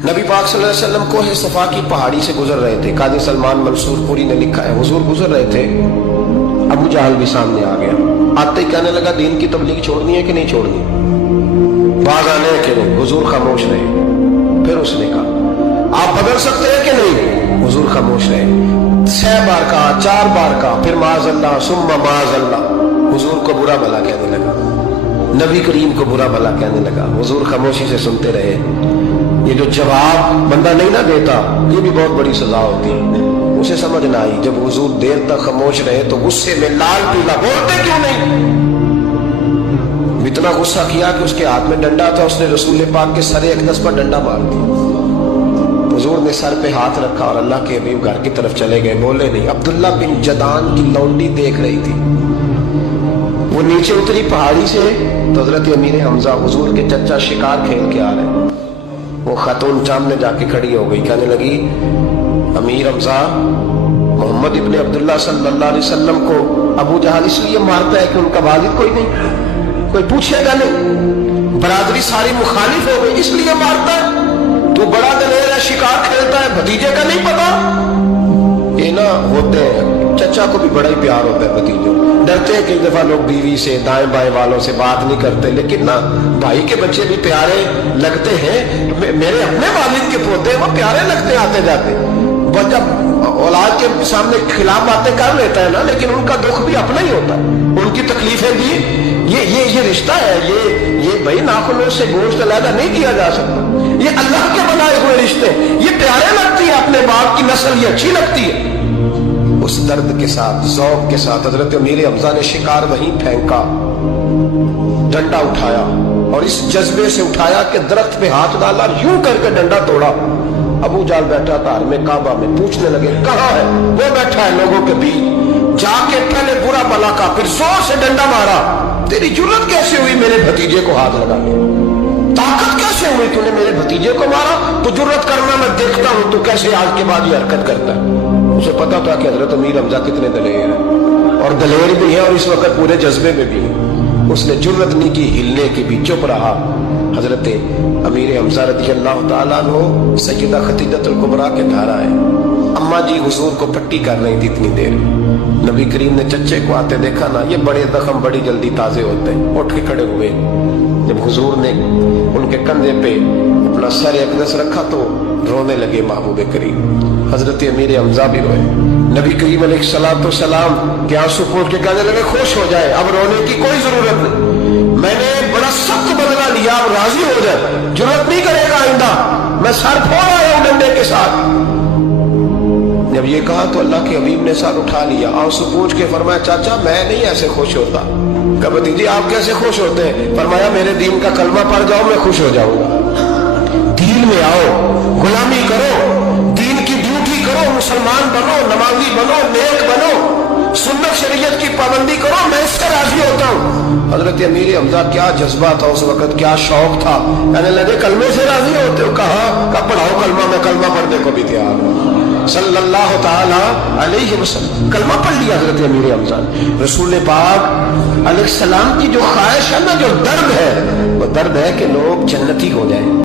नबी पाक सल्लल्लाहु अलैहि वसल्लम कोहे सफा की पहाड़ी से गुजर रहे थे। काजी सलमान मंसूर पुरी ने लिखा है, हुजूर गुजर रहे थे, अबू जहल भी सामने आ गया। आते ही कहने लगा, दीन की तबलीग छोड़नी है कि नहीं छोड़नी, बाज आने हैं कि नहीं। हुजूर खामोश रहे। फिर उसने कहा, आप बदल सकते हैं कि नहीं। हुजूर खामोश रहे। 6 बार कहा, 4 बार कहा, फिर माज़अल्लाह सुम्मा माज़अल्लाह। हुजूर को बुरा भला कहने लगा, नबी करीम को बुरा भला कहने लगा। हुजूर खामोशी से सुनते रहे। ये जो जवाब बंदा नहीं ना देता, ये भी बहुत बड़ी सजा होती है। उसे समझ ना आई, जब हुजूर देर तक खामोश रहे तो गुस्से में लाल पीला, बोलते क्यों नहीं। इतना गुस्सा किया कि उसके हाथ में डंडा था, उसने रसूल पाक के सरे अक़दस पर डंडा मार दिया। हुजूर ने सर पे हाथ रखा और अल्लाह के हबीब घर की तरफ चले गए, बोले नहीं। अब्दुल्ला बिन जदान की लौंडी देख रही थी, वो नीचे उतरी पहाड़ी से तो हजरत अमीर हमजा हुजूर के चचा शिकार खेल के आ रहे। वो खातून सामने जाके खड़ी हो गई, कहने लगी, अमीर हमजा, मोहम्मद इब्ने अब्दुल्ला सल्लल्लाहु अलैहि वसल्लम को अबू जहल इसलिए मारता है कि उनका वालिद कोई नहीं, कोई पूछेगा नहीं, बरादरी सारी मुखालिफ हो गई इसलिए मारता है। तू बड़ा दलेर है, शिकार खेलता है, भतीजे का नहीं पता। ये ना होते हैं, चचा को भी बड़ा ही प्यार होता है भतीजों। डरते हैं कई दफा लोग बीवी से, दाएं बाएं वालों से बात नहीं करते, लेकिन ना भाई के बच्चे भी प्यारे लगते हैं। मेरे अपने वालिद के पोते वो प्यारे लगते आते जाते। वो जब औलाद के सामने खिलाफ बातें कर लेता है ना, लेकिन उनका दुख भी अपना ही होता है, उनकी तकलीफें भी। ये रिश्ता है, ये भाई नाखूनों से गोश्त अलग नहीं किया जा सकता। ये अल्लाह के बनाए हुए रिश्ते, ये प्यारे लगती है, अपने बाप की नस्ल ये अच्छी लगती है। उस दर्द के साथ, ज़ौक़ के साथ हजरत अमीर हमजा ने शिकार वहीं फेंका, डंडा उठाया और इस जज्बे से उठाया कि दरख्त पे हाथ डाला, यूं करके डंडा तोड़ा। अबू जाल बैठा था हर में काबा में, पूछने लगे कहाँ है। वो बैठा है लोगों के बीच। जाके पहले बुरा भला का, फिर जोर से डंडा मारा। तेरी जुर्रत कैसे हुई मेरे भतीजे को हाथ लगाने, ताकत कैसे हुई तूने मेरे भतीजे को मारा। तो जुर्रत करना मैं देखता हूं, तू कैसे आज के बाद ये हरकत करता है। उसे पता था कि हजरत अमीर हमजा कितने दलेर हैं, और दलेर भी है और इस वक्त पूरे जज्बे में भी है। उसने जुर्रत नहीं की हिलने की भी, चुप रहा। हजरत अमीर हमजा रज़ी अल्लाह ताला अन्हु सय्यदा खदीजतुल कुबरा के घर आए। अम्मा जी हुजूर को पट्टी कर रही थी इतनी देर। नबी करीम ने चच्चे को आते देखा ना, ये बड़े जख्म बड़ी जल्दी ताजे होते हैं। उठ के खड़े हुए। जब हुजूर ने उनके कंधे पे अपना सर अक़दस रखा तो रोने लगे महबूब करीम। हजरत अमीर हमजा भी रोए। नबी करीम अलैहिस्सलाम के आंसू पोंछ के कहने लगे, खुश हो जाए, अब रोने की कोई जरूरत नहीं, मैंने बड़ा सख्त बदला लिया, अब राजी हो जाए, जरूरत नहीं करेगा आइंदा, मैं सर फोड़ आया हूं डंडे के साथ। जब ये कहा तो अल्लाह के हबीब ने सर उठा लिया, आंसू पोंछ के फरमाया, चाचा मैं नहीं ऐसे खुश होता। कहा भतीजी आप कैसे खुश होते हैं। फरमाया, मेरे दीन का कलमा पढ़ जाओ, मैं खुश हो जाऊंगा। दीन में आओ, गुलामी करो, दीन की ड्यूटी करो, मुसलमान बनो, नमाजी बनो, नेक बनो, सुन्नत शरीयत की पाबंदी करो, मैं इससे राजी होता हूँ। हजरत अमीर हमजा क्या जज्बा था उस वक्त, क्या शौक था। कहने लगे, कलमे से राजी होते हो। कहा पढ़ाओ कलमा, मैं कलमा पढ़ने को भी तैयार हूँ। सल्लल्लाहु ताला अलैहि वसल्लम कलमा पढ़ लिया हजरत अमीर हमजा। रसूल पाक अलैहिस्सलाम की जो ख्वाहिश है ना, जो दर्द है, वो दर्द है कि लोग जन्नती हो जाएं।